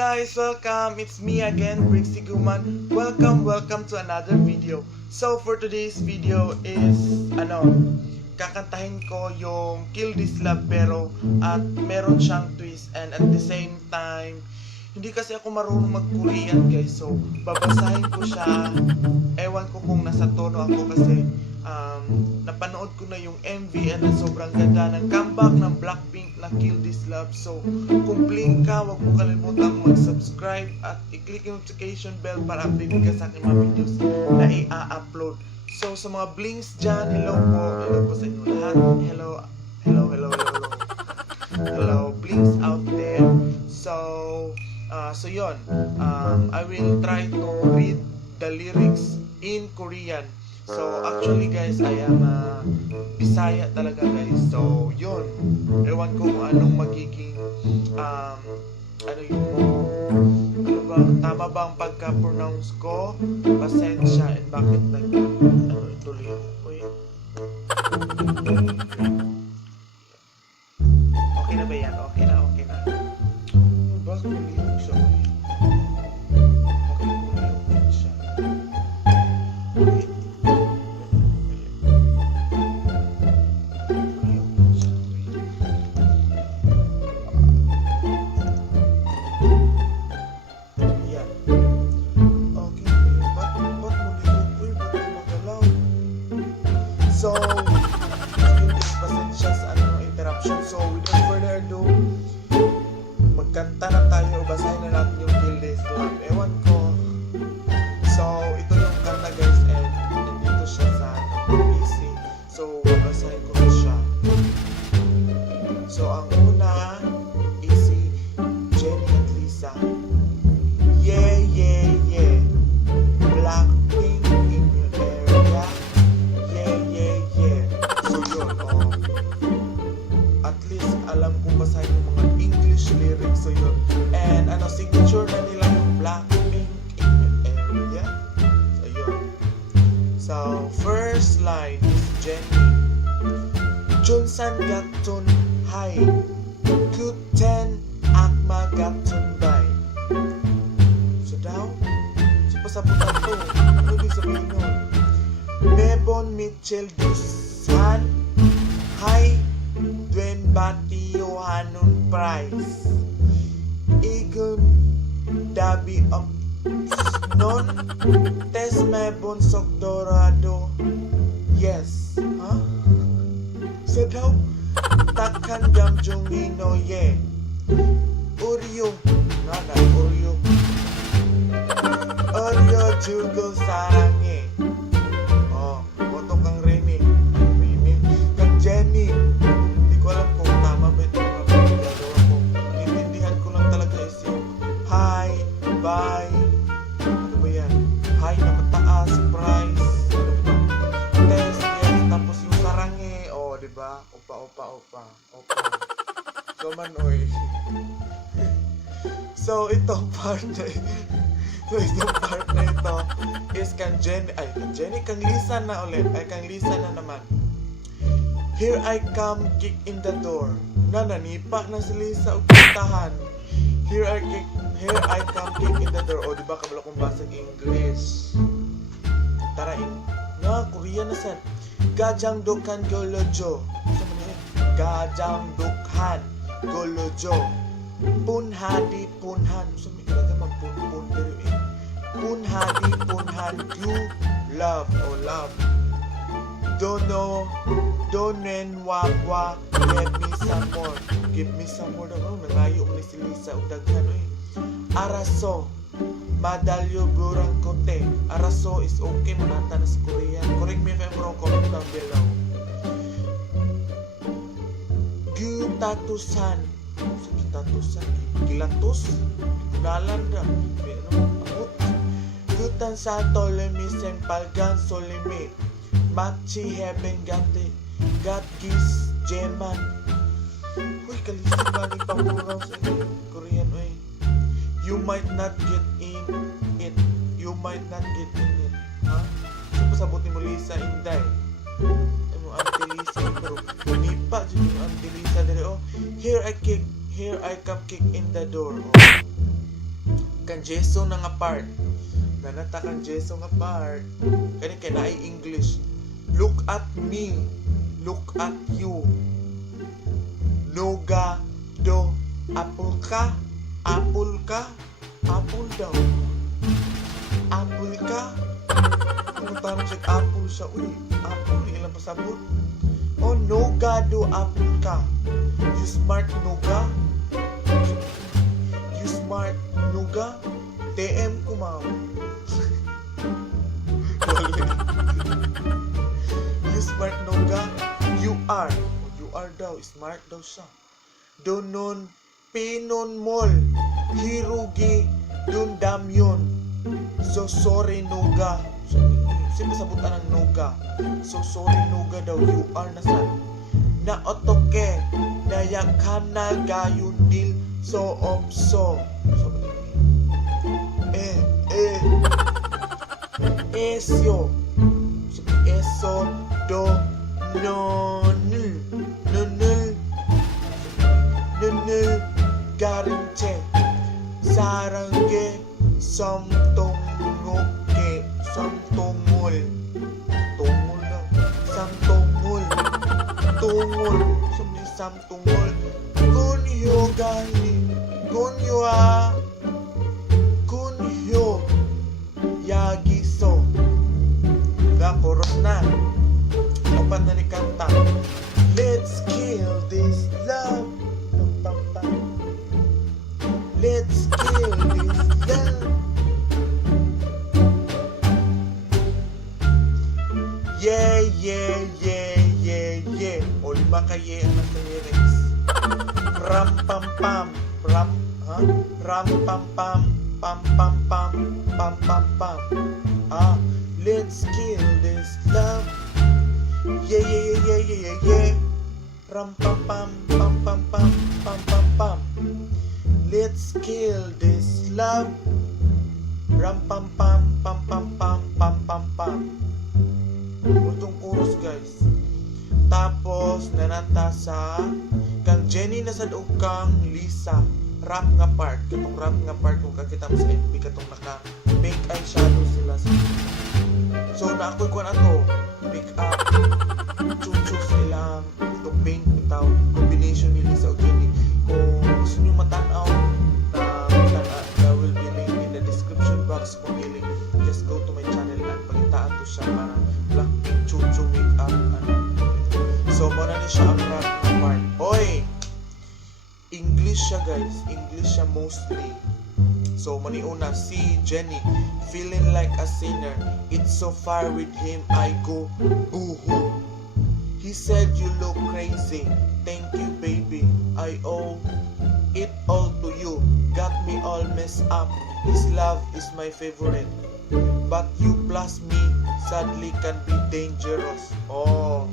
guys, welcome. It's me again, Brixie Guman. Welcome to another video. So for today's video is kakantahin ko yung Kill This Love pero at meron siyang twist, and at the same time hindi kasi ako marunong mag-Korean guys, so babasahin ko siya. Ewan ko kung nasa tono ako kasi napanood ko na yung MV and sobrang ganda ng comeback ng Blackpink na Kill This Love. So kung blink ka, wag mo kalimutan mag-subscribe at i-click yung notification bell para update ka sa aking mga videos na i-upload. So sa mga blinks dyan, hello po sa inyo lahat. Hello blinks out there. So yun, I will try to read the lyrics in Korean. So actually guys, I am Bisaya talaga guys. So yun, ewan ko kung anong magiging tama ba ang pagka-pronounce ko? Pasensya, and bakit tuloy. Okay na ba yan? Okay na. Bakit ulit siya? So, pasensya sa interruption. So, without further ado, magkanta na tayo. Basahin na natin yung Kill This Love. Ewan ko. So, ito yung kanta guys, and nandito siya sa PC. So, babasahin ko na siya. So, ang una is si Jennie at Lisa. Yeah. Blackpink in your area. At least alam ko basahin yung mga English lyrics. So yun, and signature na nila yung Blackpink in your area. So yun. So first line is Jennie. Junsan gatun hai Kuten akma gatun bai. So daw, so pasabutan to. Ano ibig sabihin nun? Bebon Mitchell Dusan Hai Duen Batio Hanun Price Igun Dabi of Non Tes Mebon Sok Dorado. Yes. Huh? So daw Takkan Gamjong Nino Ye Uryo Nada Uryo Jugol Sarange. Jennie, hindi ko alam kung tama ba ito mga pinagagawa ko. Inintindihan ko lang talaga is yung hi, bye, ano ba yan? Hi na mataas, price, test, yes, tapos yung sarange, diba? Opa. So manoy. So itong part na ito is kang Lisa na ulit, kang Lisa na naman. Here I come, kick in the door. Nananipa na si Lisa og pintahan. Here I come, kick in the door. Diba kabalo kong basag English. Tara Korean na san. Gajang dukhan golojo. Gajang dukhan golojo. Punhadi punhan. So may talaga magpunpun pero Punhadi punhan you love love. Donen wapwa, give me some more daw. Nangayo mo ni si Lisa o daghan Araso, madalyo burang kote. Araso is okay, manata na sa Korean. Correct me if I'm wrong, comment down below. Gutatusan. Gutatusan. Gilatos. Gunalan da. Gutan sa tolemi sempalgan solimi. Machi heaven got kiss Jeman. Uy, kalisip ba ni pamuraw sa Korean, You might not get in it. Ha? So pasabutin mo Lisa, Inday. Ano Auntie Lisa, pero nipa dyan yung Auntie Lisa dali. Here I come kick in the door. Kan Jeso na nga part. Nanata kan Jeso nga part. Kani kay naay English. Look at me. Look at you. Noga do apple ka. Apple ka. Apple daw. Apple ka. Kung tanong siya apple siya. Uy, apple. Ilang pasabot. Oh, noga do apple ka. You smart noga. You smart noga. TM ko ma'am. You smart noga. You are. You are daw. Smart daw siya. Donon pinon mol. Hirugi dun damyon. So sorry noga. Sino sabutan ng noga? So sorry noga daw. You are nasan. Na otoke. Nayakana gayon dil. So opso. Esyo. Eso do nonul. Nonul. Nonul. Garinche. Sarangge. Samtongoke. Samtongol. Tongol lang. Samtongol. Tungol. Samtongol. Kunyo gali. Kunyo Kunyo. Yagiso. Koros na. Kapat na ni kanta. Let's kill this love. Pam, pam, pam. Let's kill this love. Yeah, yeah, yeah, yeah, yeah. O lima ka yeah ang nasa lyrics. Ram pam pam. Ram, ha? Ram pam pam. Pam pam pam. Pam pam pam. Let's kill this love. Yeah, yeah, yeah, yeah, yeah, yeah. Ram pam pam. Pam pam pam. Pam pam pam. Let's kill this love. Ram pam pam. Pam pam pam. Pam pam pam. Itong chorus guys. Tapos nanata sa kang Jenny na sa doog kang Lisa. Rap nga part. Katong rap nga part kung kakita mo sa FB katong naka pink eyeshadow sila sa. So na ako'y kuha na to. Pick up. Chuchus nilang itong pink bitaw. Combination ni Lisa o Jenny. Kung gusto nyo matanaw na I will be link in the description box kung iling. Just go to my channel at pagitaan to siya para Blackpink chuchu makeup. So muna ni siya ang rap na part. Oy! English siya guys. English siya mostly. So maniuna si Jenny. Feeling like a sinner. It's so far with him I go boo-hoo. He said you look crazy. Thank you baby. I owe it all to you. Got me all messed up. His love is my favorite. But you plus me sadly can be dangerous. Oh,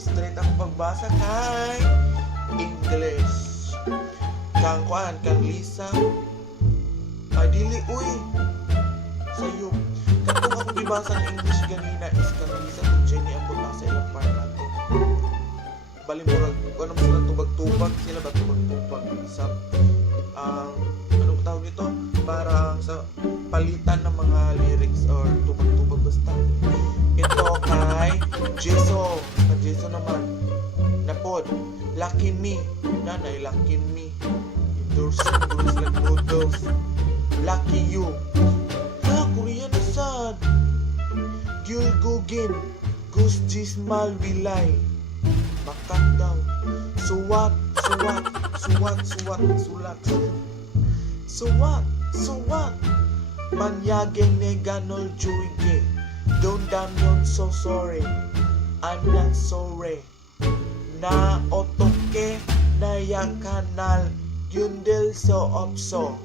straight ang pagbasa kay English. Kang kuan, kang Lisa. Ay dili uy. Sayo. Katong akong gibasa ng English ganina is kang Lisa kung Jenny ang buta sa ilang part nato. Balimurag, kung ano sila tubag-tubag, sila ba tubag-tubag sa anong tawag nito? Parang sa palitan ng mga lyrics or tubag-tubag basta. Ito kay Jeso. Kay Jeso naman. Napod. Lucky me. Nanay, lucky me. Endorse like noodles. Lucky you. Korean na sad. Gyul Gugin. Gus Gismal Wilay. Bakat daw. Suwat. Sulat. Suwat. Manyageng neganol juige. Don't damn yon so sorry. I'm not sorry. Na otoke na yang kanal. Yundel so opso.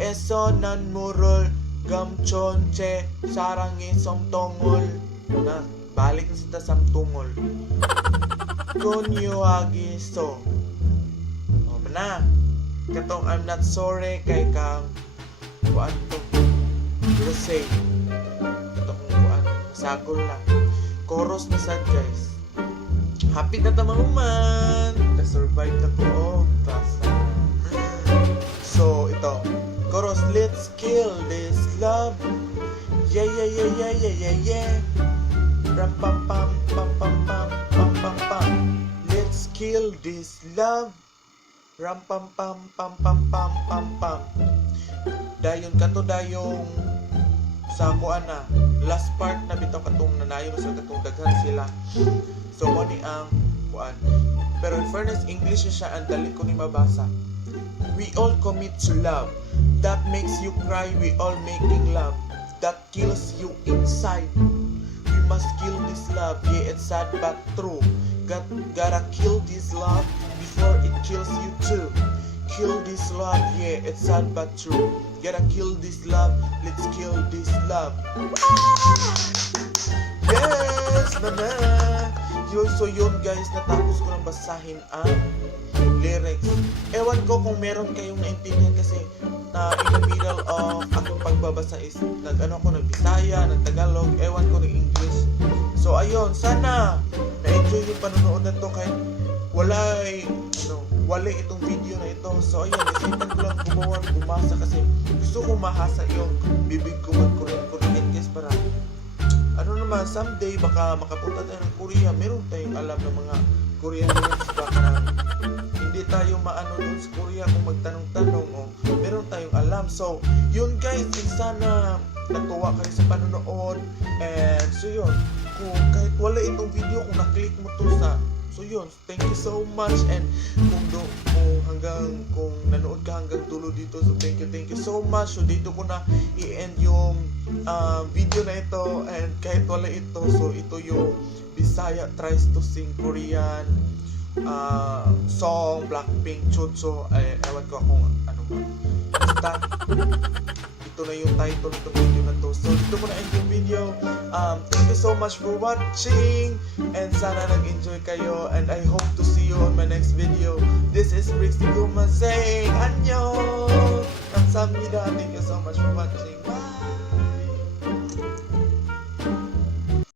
Eso nan murol gamchonche sarangi somtongol. Na balik na sita samtungol. Konyo agiso. O na. Katong I'm not sorry kay kang kuan to. Rosé. Katong kuan sagol na. Chorus na sad guys. Happy na tamahuman. Na-survive na ko. Oh, klasa. So, ito. Chorus, let's kill love, ram pam pam pam pam pam pam pam. Dayon kato dayong sa kuan na last part na bitaw katong nanayon sa katong daghan sila. So mo ni ang kuan. Pero in fairness, English siya ang dali ko ni mabasa. We all commit to love. That makes you cry. We all making love. That kills you inside. We must kill this love. Yeah, it's sad but true. Gotta kill this love before it kills you too. Kill this love. Yeah, it's sad but true. Gotta kill this love. Let's kill this love. Yes, mama. So yun guys, natapos ko nang basahin ang lyrics. Ewan ko kung meron kayong naintindihan kasi in the middle of akong pagbabasa is nag-Bisaya, nag-Tagalog, ewan ko nag-English. So ayun, sana na-enjoy yung panonood na to kahit wala itong video na ito. So ayun, isipan ko lang bumasa kasi gusto ko mahasa yung bibig ko mag-Korean guys para someday baka makapunta tayo ng Korea, meron tayong alam ng mga Korean words, baka hindi tayo maano dun sa Korea kung magtanong-tanong o meron tayong alam. So yun guys, sana natuwa kayo sa panonood, and so yun, kung kahit wala itong video, kung na-click mo to so yun, thank you so much, and kung nanood ka hanggang dulo dito, so thank you so much. So dito ko na i-end yung video na ito, and kahit wala ito, so ito yung Bisaya tries to sing Korean song, Blackpink, Chotso, ewan ko kung ano ba, basta ito na yung title ng video na to. So dito ko na end yung video. Thank you so much for watching, and sana nag-enjoy kayo, and I hope to see you on my next video. This is Brixie Guma saying annyeong! Kamsahamnida. Thank you so much for watching. Bye!